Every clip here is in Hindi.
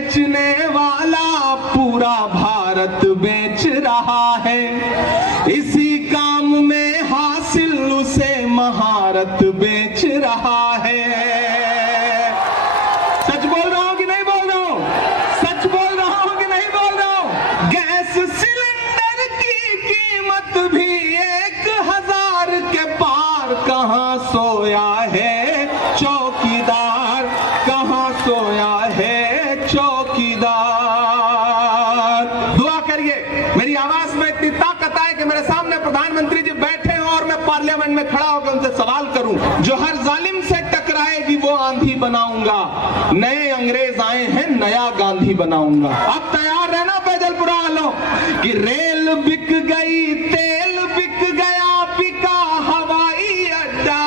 बेचने वाला पूरा भारत बेच रहा है। इसी काम में हासिल उसे महारत बेच रहा है। सच बोल रहा हूं कि नहीं बोल रहा हूं? सच बोल रहा हूं कि नहीं बोल रहा हूं? गैस सिलेंडर की कीमत भी 1000 के पार। कहां सोया है चौकीदार, कहां सोया है चौकीदार। दुआ करिए मेरी आवाज में इतनी ताकत आए कि मेरे सामने प्रधानमंत्री जी बैठे हो और मैं पार्लियामेंट में खड़ा होकर उनसे सवाल करूं। जो हर जालिम से टकराएगी वो आंधी बनाऊंगा। नए अंग्रेज आए हैं, नया गांधी बनाऊंगा। अब तैयार रहना बैजलपुरा वालों कि रेल बिक गई, तेल बिक गया, बिका हवाई अड्डा।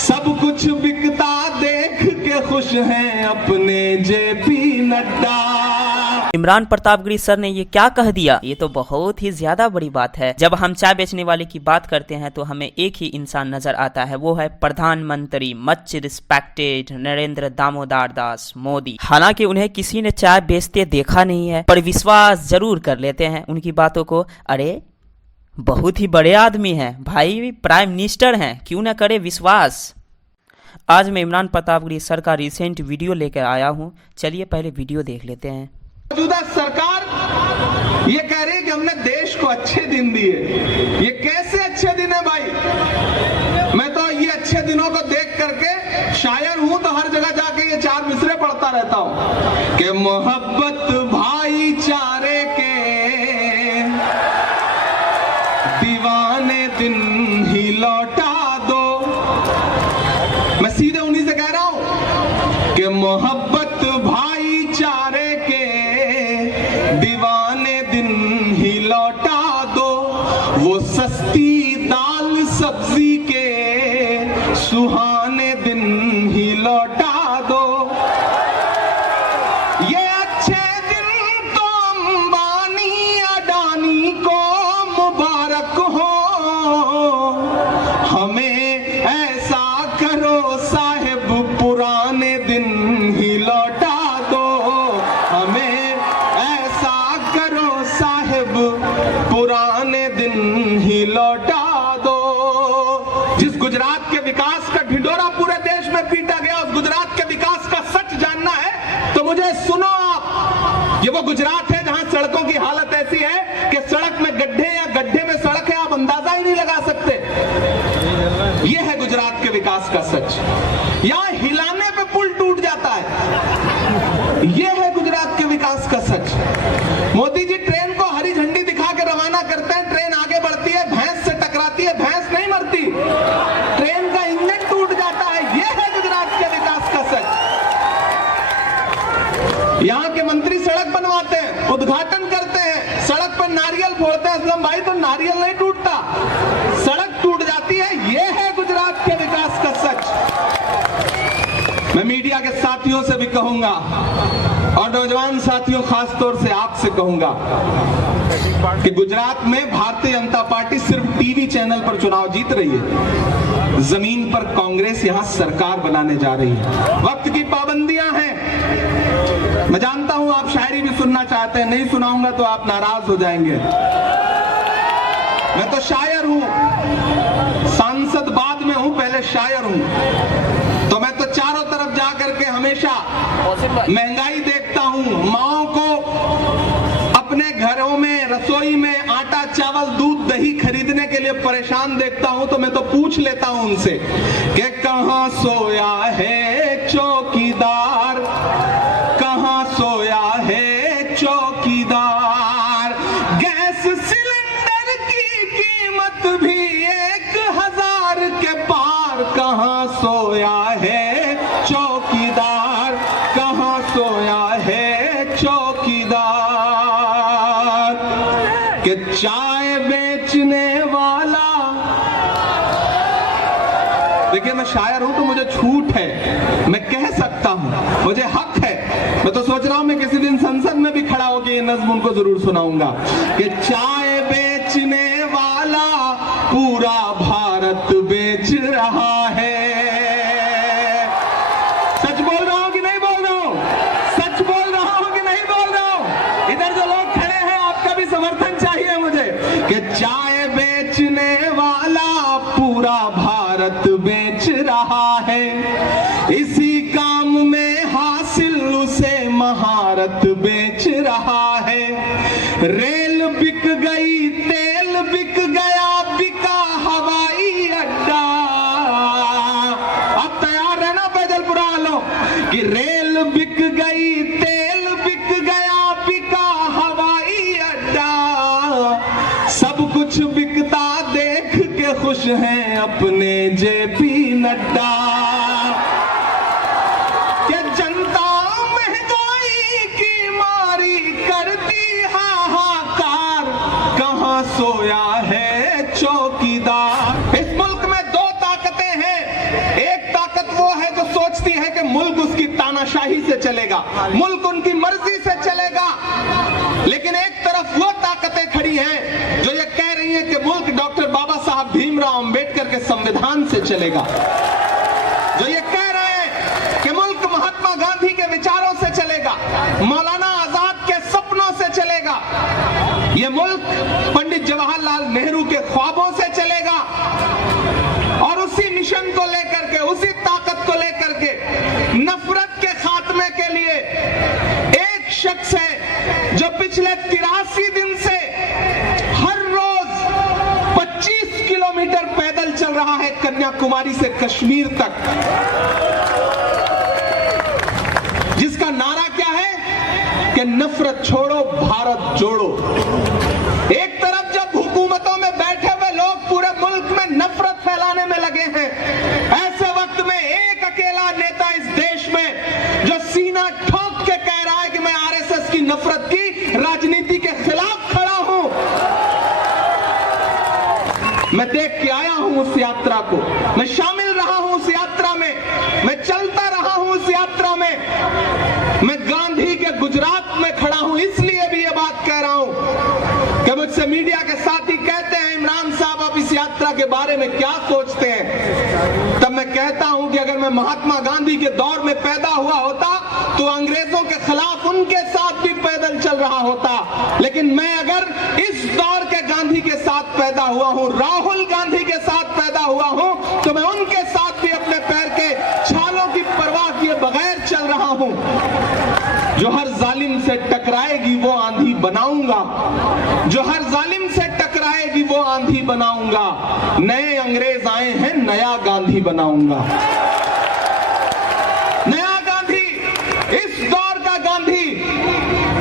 सब कुछ बिकता देख के खुश हैं अपने जेपी नड्डा। इमरान प्रतापगढ़ी सर ने ये क्या कह दिया, ये तो बहुत ही ज्यादा बड़ी बात है। जब हम चाय बेचने वाले की बात करते हैं तो हमें एक ही इंसान नजर आता है, वो है प्रधानमंत्री मच रिस्पेक्टेड नरेंद्र दामोदर दास मोदी। हालांकि उन्हें किसी ने चाय बेचते देखा नहीं है, पर विश्वास जरूर कर लेते हैं उनकी बातों को। अरे बहुत ही बड़े आदमी हैं भाई, प्राइम मिनिस्टर हैं, क्यों ना करे विश्वास। आज मैं इमरान प्रतापगढ़ी सर का रिसेंट वीडियो लेकर आया हूँ, चलिए पहले वीडियो देख लेते हैं। मौजूदा सरकार ये कह रही है कि हमने देश को अच्छे दिन दिए। ये कैसे अच्छे दिन है भाई? मैं तो ये अच्छे दिनों को देख करके शायर हूं तो हर जगह जाके ये 4 मिसरे पढ़ता रहता हूं कि मोहब्बत भाईचारे के दीवाने दिन ही लौटा दो। मैं सीधे उन्हीं से कह रहा हूं कि मोहब्बत भाईचारे के दीवाने दिन ही लौटा दो। वो सस्ती दाल सब्जी के सुहाने दिन ही लौटा दो। ये अच्छे दिन तो अंबानी अडानी को मुबारक हो। हमें ऐसा करो साहिब पुराने दिन ही लौटा दो। हमें ऐसा करो साहिब पुराने दिन ही लौटा दो। जिस गुजरात के विकास का ढिंढोरा पूरे देश में पीटा गया, उस गुजरात के विकास का सच जानना है तो मुझे सुनो आप। ये वो गुजरात है जहां सड़कों की हालत ऐसी है कि सड़क में गड्ढे या गड्ढे में सड़क है, आप अंदाजा ही नहीं लगा सकते। ये है गुजरात के विकास का सच। यहां हिलाने पे पुल टूट जाता है। ये है गुजरात के विकास का सच। मोदी जी ट्रेन को हरी झंडी दिखा के रवाना करते हैं, ट्रेन आगे बढ़ती है, भैंस से टकराती है, भैंस नहीं मरती, ट्रेन का इंजन टूट जाता है। ये है गुजरात के विकास का सच। यहाँ के मंत्री सड़क बनवाते हैं, उद्घाटन करते हैं, सड़क पर नारियल फोड़ते हैं। असलम भाई तो नारियल नहीं टूटता, सड़क टूट जाती है। ये है गुजरात के विकास का सच। मैं मीडिया के साथियों से भी कहूंगा और नौजवान साथियों खास तौर से आपसे कहूंगा कि गुजरात में भारतीय जनता पार्टी सिर्फ टीवी चैनल पर चुनाव जीत रही है, जमीन पर कांग्रेस यहां सरकार बनाने जा रही है। वक्त की पाबंदियां हैं। मैं जानता हूं आप शायरी भी सुनना चाहते हैं, नहीं सुनाऊंगा तो आप नाराज हो जाएंगे। मैं तो शायर हूं, सांसद बाद में हूं, पहले शायर हूं। तो मैं तो चारों तरफ जा करके हमेशा महंगाई देखता हूं, माओ को अपने घरों में रसोई में आटा चावल दूध दही खरीदने के लिए परेशान देखता हूं। तो मैं तो पूछ लेता हूं उनसे कि कहां सोया है चौकीदार, कहां सोया है चौकीदार। गैस सिलेंडर की कीमत भी 1000 के पार। कहां सोया है चौकीदार, कहां सोया है चौकीदार। कि चाय बेचने वाला, देखिए मैं शायर हूं तो मुझे छूट है, मैं कह सकता हूं, मुझे हक है। मैं तो सोच रहा हूं मैं किसी दिन संसद में भी खड़ा होकर ये नज्म उनको जरूर सुनाऊंगा कि चाय बेचने वाला पूरा भारत बेच रहा है। सच बोल रहा हूं कि नहीं बोल रहा हूं? सच बोल भारत बेच रहा है। रेल बिक गई, तेल बिक गया, बिका हवाई अड्डा। अब तैयार है ना बैजलपुरा वालों कि रेल बिक गई, तेल बिक गया, बिका हवाई अड्डा। सब कुछ बिकता देख के खुश हैं अपने जेपी नड्डा। कि जनता महंगाई की मारी करती हाहाकार, कहां सोया है चौकीदार। इस मुल्क में दो ताकतें हैं। एक ताकत वो है जो सोचती है कि मुल्क उसकी तानाशाही से चलेगा, मुल्क उनकी मर्जी से चलेगा। लेकिन एक तरफ वो ताकतें खड़ी हैं जो ये कह रही हैं कि मुल्क डॉक्टर बाबा साहब भीमराव अंबेडकर के संविधान से चलेगा, जो ये कह रहे हैं कि मुल्क महात्मा गांधी के विचारों से चलेगा, मौलाना आजाद के सपनों से चलेगा, ये मुल्क पंडित जवाहरलाल नेहरू के ख्वाबों से चलेगा। और उसी मिशन को लेकर के, उसी ताकत को लेकर के, नफरत के खात्मे के लिए एक शख्स है जो पिछले 83 दिन से हर रोज 25 किलोमीटर पैदल चल रहा है कन्याकुमारी से कश्मीर तक, जिसका नारा क्या है कि नफरत छोड़ो भारत जोड़ो। एक तरफ जब हुकूमतों में बैठे हुए लोग पूरे मुल्क में नफरत फैलाने में लगे हैं, ऐसे वक्त में एक अकेला नेता इस देश में जो सीना ठोक के कह रहा है कि मैं आरएसएस की नफरत की राजनीति के खिलाफ खड़ा हूं। मैं देख के आया हूं उस यात्रा को, मैं शामिल रहा हूं उस यात्रा में, मैं चलता रहा हूं उस यात्रा में, मैं गांधी के गुजरात में खड़ा हूं। इसलिए भी ये बात कह रहा हूं कि मुझसे मीडिया के साथी कहते हैं इमरान साहब आप इस यात्रा के बारे में क्या सोचते हैं, तब मैं कहता हूं कि अगर मैं महात्मा गांधी के दौर में पैदा हुआ होता तो अंग्रेजों के खिलाफ उनके साथ भी पैदल चल रहा होता। लेकिन मैं अगर इस दौर के गांधी के साथ पैदा हुआ हूं, राहुल गांधी के साथ पैदा हुआ हूं, तो मैं उनके साथ भी अपने पैर के छालों की परवाह किए बगैर चल रहा हूं। जो हर जालिम से टकराएगी वो आंधी बनाऊंगा, जो हर जालिम से टकराएगी वो आंधी बनाऊंगा। नए अंग्रेज आए हैं, नया गांधी बनाऊंगा। नया गांधी, इस दौर का गांधी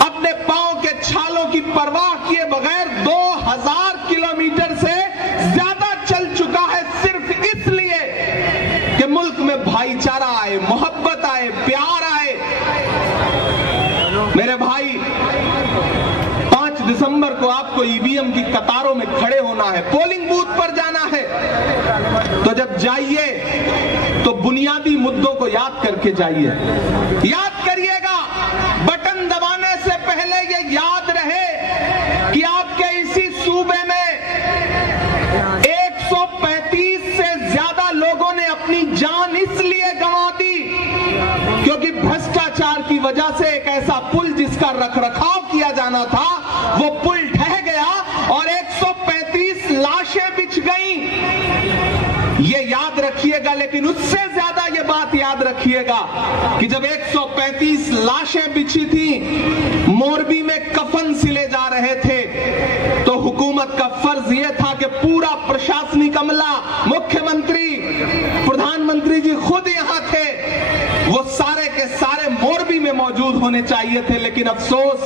अपने पांव के छालों की परवाह किए बगैर 2000 किलोमीटर से ज्यादा चल चुका है, सिर्फ इसलिए कि मुल्क में भाईचारा आए, मोहब्बत आए, प्यार आए। मेरे भाई 5 दिसंबर को आपको ईवीएम की कतारों में खड़े होना है, पोलिंग बूथ पर जाना है। तो जब जाइए तो बुनियादी मुद्दों को याद करके जाइए। याद करिएगा, बटन दबाने से पहले ये याद रहे कि आपके इसी सूबे में 135 से ज्यादा लोगों ने अपनी जान इसलिए गंवा दी क्योंकि भ्रष्टाचार की वजह से एक ऐसा पुल जिसका रखरखाव किया जाना था वो पुल ढह गया और 135 लाशें बिछ गईं। ये याद रखिएगा, लेकिन उससे ज्यादा ये बात याद रखिएगा कि जब 135 लाशें बिछी थी, मोरबी में कफन सिले जा रहे थे, तो हुकूमत का फर्ज यह था कि पूरा प्रशासनिक अमला, मुख्यमंत्री, प्रधानमंत्री जी खुद यहां थे, वो सारे के सारे मोरबी में मौजूद होने चाहिए थे। लेकिन अफसोस,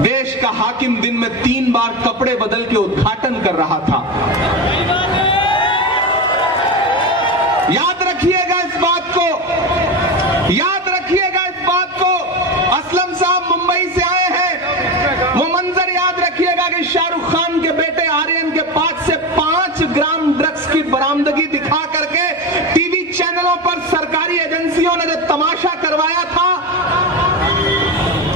देश का हाकिम दिन में 3 बार कपड़े बदल के उद्घाटन कर रहा था। याद रखिएगा इस बात को, याद रखिएगा इस बात को। असलम साहब मुंबई से आए हैं, वो मंजर याद रखिएगा कि शाहरुख खान के बेटे आर्यन के पास से 5 ग्राम ड्रग्स की बरामदगी दिखा करके टीवी चैनलों पर सरकारी एजेंसियों ने जो तमाशा करवाया था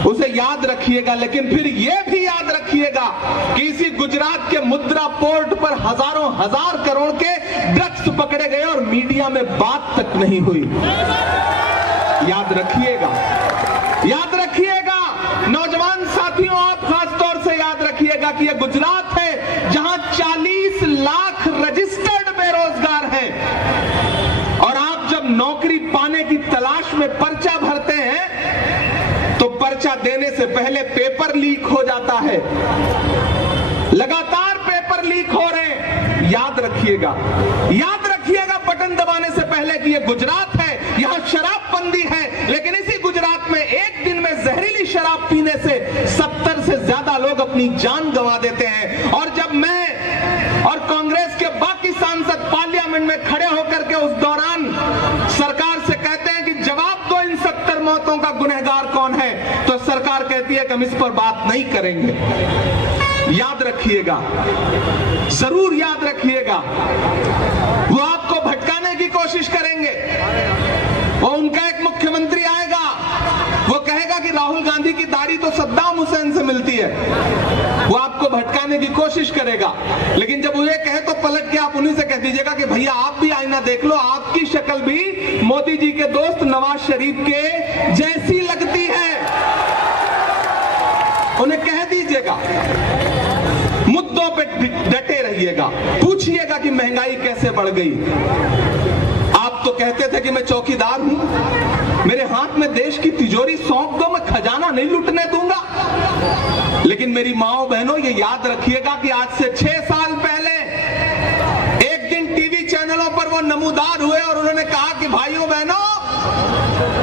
उसे याद रखिएगा। लेकिन फिर यह भी याद रखिएगा कि इसी गुजरात के मुद्रा पोर्ट पर हजारों हजार करोड़ के ड्रग्स पकड़े गए और मीडिया में बात तक नहीं हुई। याद रखिएगा, याद रखिएगा नौजवान साथियों, आप खासतौर से याद रखिएगा कि यह गुजरात है जहां 40 लाख रजिस्टर्ड बेरोजगार हैं। और आप जब नौकरी पाने की तलाश में पर्चा भरते हैं तो पर्चा देने से पहले पेपर लीक हो जाता है। लगातार पेपर लीक हो रहे हैं। याद रखिएगा, याद रखिएगा बटन दबाने से पहले कि ये गुजरात है, यहां शराबबंदी है, लेकिन इसी गुजरात में एक दिन में जहरीली शराब पीने से 70 से ज्यादा लोग अपनी जान गंवा देते हैं। और जब मैं और कांग्रेस के बाकी सांसद पार्लियामेंट में खड़े होकर के उस दौरान सरकार से कहते हैं कि जवाब दो इन 70 मौतों का गुनहगार कौन है, तो सरकार कहती है कि हम इस पर बात नहीं करेंगे। याद रखिएगा, जरूर याद रखिएगा, वो आपको भटकाने की कोशिश करेंगे। वो उनका एक मुख्यमंत्री आएगा, वो कहेगा कि राहुल गांधी की दाढ़ी तो सद्दाम हुसैन से मिलती है। वो आपको भटकाने की कोशिश करेगा, लेकिन जब उन्हें कहे तो पलट के आप उन्हीं से कह दीजिएगा कि भैया आप भी आईना देख लो, आपकी शक्ल भी मोदी जी के दोस्त नवाज शरीफ के जैसी लगती है। उन्हें कह दीजिएगा, मुद्दों पे डटे रहिएगा, पूछिएगा कि महंगाई कैसे बढ़ गई। आप तो कहते थे कि मैं चौकीदार हूं, मेरे हाथ में देश की तिजोरी सौंप दो, मैं खजाना नहीं लूटने दूंगा। लेकिन मेरी माओ बहनों, ये याद रखिएगा कि आज से 6 साल पहले एक दिन टीवी चैनलों पर वो नमूदार हुए और उन्होंने कहा कि भाइयों बहनों,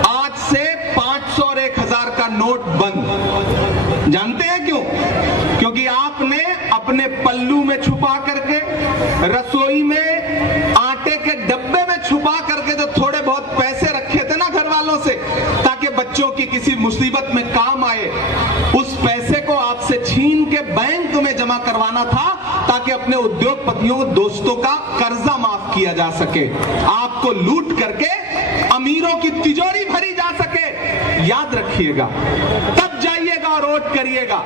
आज से 500 और 1000 का नोट बंद। जानते हैं क्यों? क्योंकि आपने अपने पल्लू में छुपा करके, रसोई में आटे के डब्बे में छुपा करके जो थोड़े बहुत पैसे रखे थे ना घर वालों से, ताकि बच्चों की किसी मुसीबत में काम आए, उस पैसे को आपसे छीन के बैंक में जमा करवाना था, ताकि अपने उद्योगपतियों दोस्तों का कर्जा माफ किया जा सके, आपको लूट करके अमीरों की तिजोरी भरी जा सके। याद रखिएगा, तब जाइएगा और वोट करिएगा।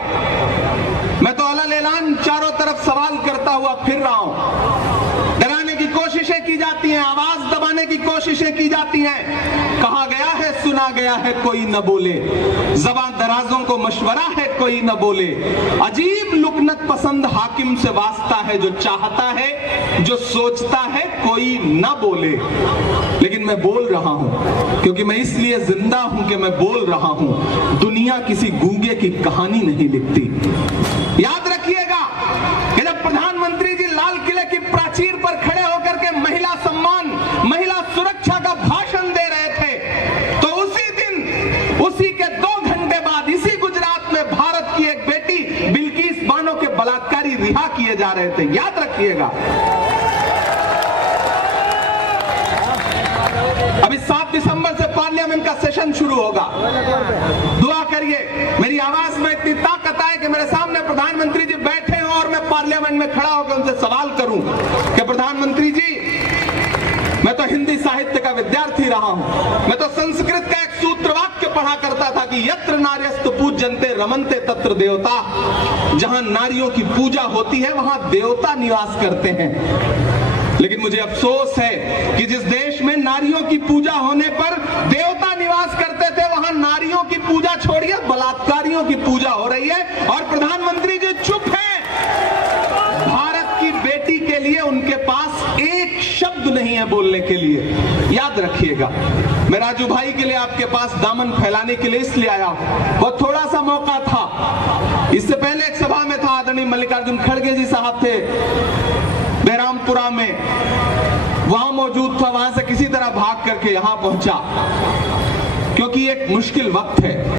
मैं तो अलग-अलग चारों तरफ सवाल करता हुआ फिर रहा हूं। डराने की कोशिशें की जाती हैं, आवाज दबाने की कोशिशें की जाती हैं। कहा गया है, सुना गया है, कोई न बोले, ज़बान दराजों को मशवरा है, कोई न बोले। अजीब लुकनत पसंद हाकिम से वास्ता है, जो चाहता है, जो सोचता है, कोई न बोले। लेकिन मैं बोल रहा हूं, क्योंकि मैं इसलिए जिंदा हूं कि मैं बोल रहा हूं। दुनिया किसी गूंगे की कहानी नहीं लिखती। याद रखिएगा कि जब प्रधानमंत्री जी लाल किले की प्राचीर पर खड़े होकर के महिला सम्मान, महिला सुरक्षा का भाषण दे रहे थे, तो उसी दिन, उसी के 2 घंटे बाद इसी गुजरात में भारत की एक बेटी बिल्किस बानो के बलात्कारी रिहा किए जा रहे थे। याद रखिएगा। अभी 7 दिसंबर से पार्लियामेंट का सेशन शुरू होगा। दुआ करिए मेरी आवाज में इतनी ताकत आए कि मेरे सामने प्रधानमंत्री जी बैठे हों और मैं पार्लियामेंट में खड़ा होकर उनसे सवाल करूं कि प्रधानमंत्री जी, मैं तो हिंदी साहित्य का विद्यार्थी रहा हूं, मैं तो संस्कृत का एक सूत्र वाक्य पढ़ा करता था कि यत्र नार्यस्तु पूज्यन्ते रमन्ते तत्र देवता। जहां नारियों की पूजा होती है वहां देवता निवास करते हैं। लेकिन मुझे अफसोस है कि जिस देश में नारियों की पूजा होने पर देवता निवास करते थे, वहां नारियों की पूजा छोड़िए बलात्कारियों की पूजा हो रही है। और प्रधानमंत्री जी चुप हैं। भारत की बेटी के लिए उनके पास एक शब्द नहीं है बोलने के लिए। याद रखिएगा। मैं राजू भाई के लिए आपके पास दामन फैलाने के लिए इसलिए आया, बहुत थोड़ा सा मौका था। इससे पहले एक सभा में था, आदरणीय मल्लिकार्जुन खड़गे जी साहब थे बेरामपुरा में, वहां मौजूद था, वहां से किसी तरह भाग करके यहां पहुंचा, क्योंकि एक मुश्किल वक्त है।